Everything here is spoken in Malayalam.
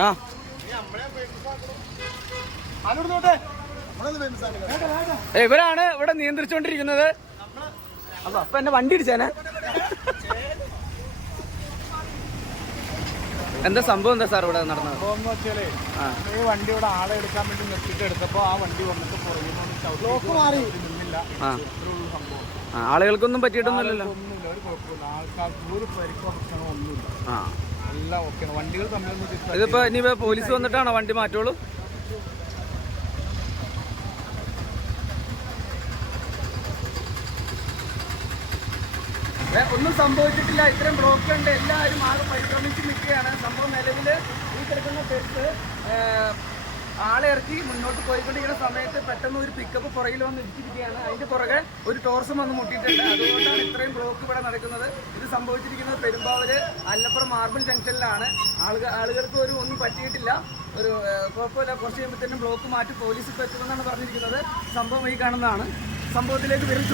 ആ. ഏ, ഇവരാണ് ഇവിടെ നിയന്ത്രിച്ചുകൊണ്ടിരിക്കുന്നത്. അപ്പൊ അപ്പൊ എന്നെ വണ്ടി ഇടിച്ചേനെ. എന്താ സംഭവം? എന്താ സാർ ഇവിടെ നടന്നത്? ഈ വണ്ടി ഇവിടെ ആളെ എടുക്കാൻ വേണ്ടി നിർത്തിട്ട് എടുത്തപ്പോ ആ വണ്ടി വന്നിട്ട് പുറകിൽ മാറി. നിന്നില്ല. ആ. ഉള്ളൂ സംഭവം. ആ, ആളുകൾക്കൊന്നും പറ്റിയിട്ടൊന്നുമില്ലല്ലോ. ഒന്നുമില്ല ഒരു കുഴപ്പമില്ല. ആൾക്കാർക്ക് ഒരു പരിക്കോ പ്രശ്നമോ ഒന്നുമില്ല. ആ. എല്ലാം ഓക്കെയാണ് വണ്ടികൾ തമ്മിലൊന്നും ഇതിപ്പോ ഇനിയിപ്പോ പോലീസ് വന്നിട്ടാണോ വണ്ടി മാറ്റുള്ളൂ? ഒന്നും സംഭവിച്ചിട്ടില്ല. ഇത്രയും ബ്ലോക്ക് ഉണ്ട്. എല്ലാവരും ആകെ പരിശ്രമിച്ച് നിൽക്കുകയാണ്. സംഭവം നിലവിൽ ഈ കിടക്കുന്ന ബസ് ആളെ ഇറക്കി മുന്നോട്ട് പോയിക്കൊണ്ടിരിക്കുന്ന സമയത്ത് പെട്ടെന്ന് ഒരു പിക്കപ്പ് പുറകിൽ വന്ന് ഇടിച്ചിരിക്കുകയാണ്. അതിന്റെ പുറകെ ഒരു ടോർസും വന്ന് മുട്ടിയിട്ടുണ്ട്. അതുകൊണ്ടാണ് ഇത്രയും ബ്ലോക്ക് ഇവിടെ നടക്കുന്നത്. ഇത് സംഭവിച്ചിരിക്കുന്നത് പെരുമ്പാവൂര് അല്ലപ്പുറം മാർബിൾ ജംഗ്ഷനിലാണ് ആളുകൾ ആളുകൾക്ക് ഒരു ഒന്നും പറ്റിയിട്ടില്ല. ഒരു കുഴപ്പമില്ല. കുറച്ച് കഴിയുമ്പോഴത്തേനും ബ്ലോക്ക് മാറ്റി പോലീസ് എത്തുമെന്നാണ് പറഞ്ഞിരിക്കുന്നത്. സംഭവം ഈ കാണുന്നതാണ്. സംഭവത്തിലേക്ക് വിരൽ